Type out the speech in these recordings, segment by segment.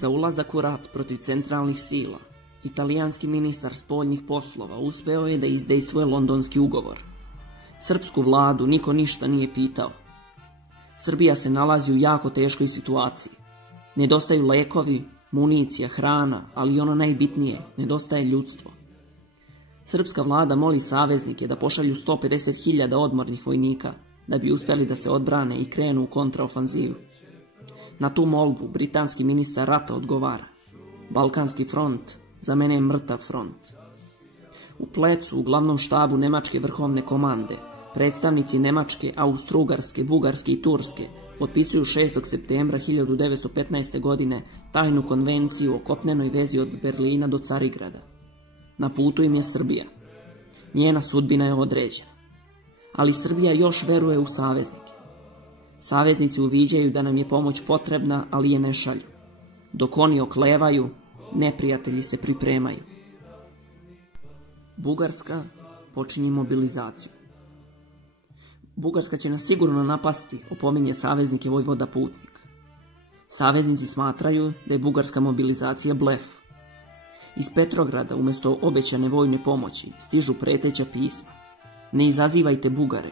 Za ulazak u rat protiv centralnih sila, italijanski ministar spoljnih poslova uspeo je da izdejstvuje Londonski ugovor. Srpsku vladu niko ništa nije pitao. Srbija se nalazi u jako teškoj situaciji. Nedostaju lekovi, municija, hrana, ali i ono najbitnije, nedostaje ljudstvo. Srpska vlada moli saveznike da pošalju 150.000 odmornih vojnika da bi uspjeli da se odbrane i krenu u kontraofanzivu. Na tu molbu britanski ministar rata odgovara: Balkanski front za mene je mrtav front. U Plecu, u glavnom štabu Nemačke vrhovne komande, predstavnici Nemačke, Austro-Ugarske, Bugarske i Turske potpisuju 6. septembra 1915. godine tajnu konvenciju o kopnenoj vezi od Berlina do Carigrada. Na putu im je Srbija. Njena sudbina je određena. Ali Srbija još veruje u saveznike. Saveznici uviđaju da nam je pomoć potrebna, ali je ne šalju. Dok oni oklevaju, neprijatelji se pripremaju. Bugarska počinje mobilizaciju. Bugarska će nas sigurno napasti, opominje saveznike vojvoda Putnik. Saveznici smatraju da je bugarska mobilizacija blef. Iz Petrograda umjesto obećane vojne pomoći stižu preteća pisma: ne izazivajte Bugare.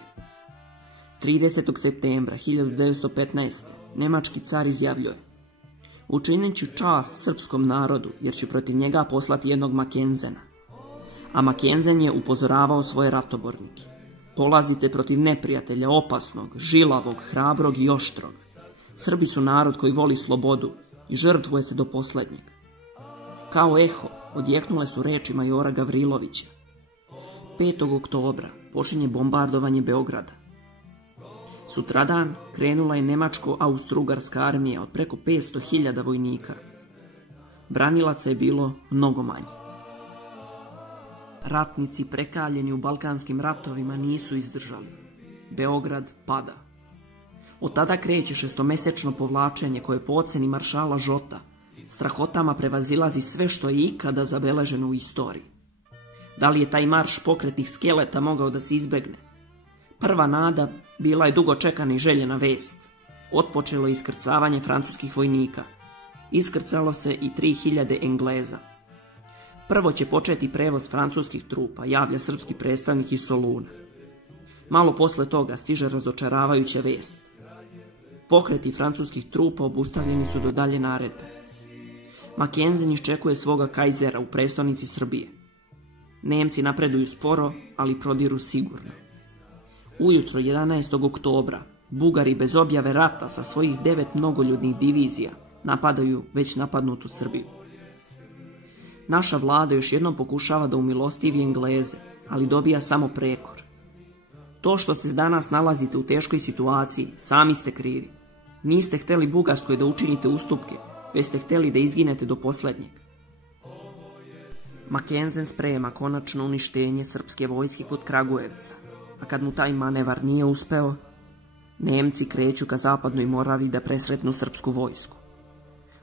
30. septembra 1915. nemački car izjavljuje: učinit ću čast srpskom narodu jer ću protiv njega poslati jednog Makenzena. A Makenzen je upozoravao svoje ratobornike: polazite protiv neprijatelja opasnog, žilavog, hrabrog i oštrog. Srbi su narod koji voli slobodu i žrtvuje se do posljednjeg. Kao eho odjeknule su reči majora Gavrilovića. 5. oktobra počinje bombardovanje Beograda. Sutradan krenula je nemačko-austro-ugarska armija od preko 500.000 vojnika. Branilaca je bilo mnogo manje. Ratnici prekaljeni u balkanskim ratovima nisu izdržali. Beograd pada. Od tada kreće šestomesečno povlačenje koje po oceni maršala Žota strahotama prevazilazi sve što je ikada zabeleženo u istoriji. Da li je taj marš pokretnih skeleta mogao da se izbegne? Prva nada bila je dugo čekana i željena vest. Otpočelo je iskrcavanje francuskih vojnika. Iskrcalo se i 3.000 Engleza. Prvo će početi prevoz francuskih trupa, javlja srpski predstavnik iz Soluna. Malo posle toga stiže razočaravajuća vest. Pokreti francuskih trupa obustavljeni su do dalje naredbe. Makenzen iščekuje svoga kajzera u prestonici Srbije. Nemci napreduju sporo, ali prodiru sigurno. Ujutro 11. oktobra Bugari bez objave rata sa svojih 9 mnogoljudnih divizija napadaju već napadnutu Srbiju. Naša vlada još jednom pokušava da umilostivi Engleze, ali dobija samo prekor. To što se danas nalazite u teškoj situaciji, sami ste krivi. Niste hteli Bugarskoj da učinite ustupke, već ste hteli da izginete do posljednjeg. Makenzen sprema konačno uništenje srpske vojske kod Kragujevca, a kad mu taj manevar nije uspeo, Nemci kreću ka zapadnoj Moravi da presretnu srpsku vojsku.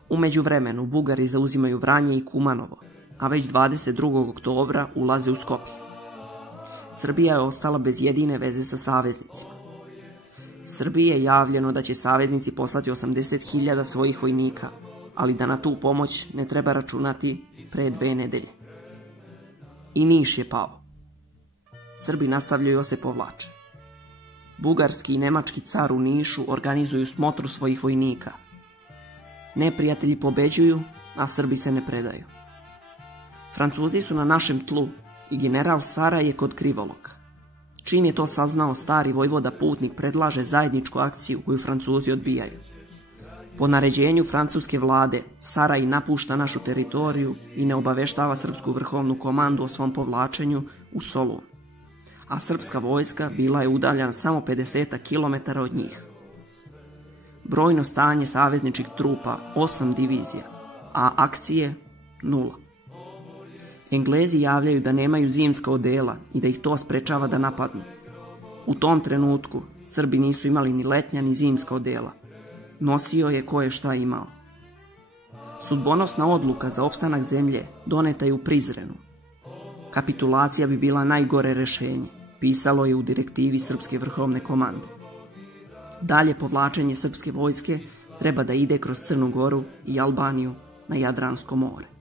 U međuvremenu Bugari zauzimaju Vranje i Kumanovo, a već 22. oktobra ulaze u Skoplje. Srbija je ostala bez jedine veze sa saveznicima. Srbiji je javljeno da će saveznici poslati 80.000 svojih vojnika, ali da na tu pomoć ne treba računati pre 2 nedelje. I Niš je pao. Srbi nastavljaju da se povlače. Bugarski i nemački car u Nišu organizuju smotru svojih vojnika. Neprijatelji pobeđuju, a Srbi se ne predaju. Francuzi su na našem tlu i general Sara je kod krivoloka. Čim je to saznao, stari vojvoda Putnik predlaže zajedničku akciju koju Francuzi odbijaju. Po naređenju francuske vlade, Saraj napušta našu teritoriju i ne obaveštava srpsku vrhovnu komandu o svom povlačenju u Solun. A srpska vojska bila je udaljena samo 50 km od njih. Brojno stanje savezničkih trupa 8 divizija, a akcije 0. Englezi javljaju da nemaju zimska odela i da ih to sprečava da napadnu. U tom trenutku Srbi nisu imali ni letnja ni zimska odela. Nosio je ko je šta imao. Sudbonosna odluka za opstanak zemlje doneta je u Prizrenu. Kapitulacija bi bila najgore rešenje, pisalo je u direktivi srpske vrhovne komande. Dalje povlačenje srpske vojske treba da ide kroz Crnu Goru i Albaniju na Jadransko more.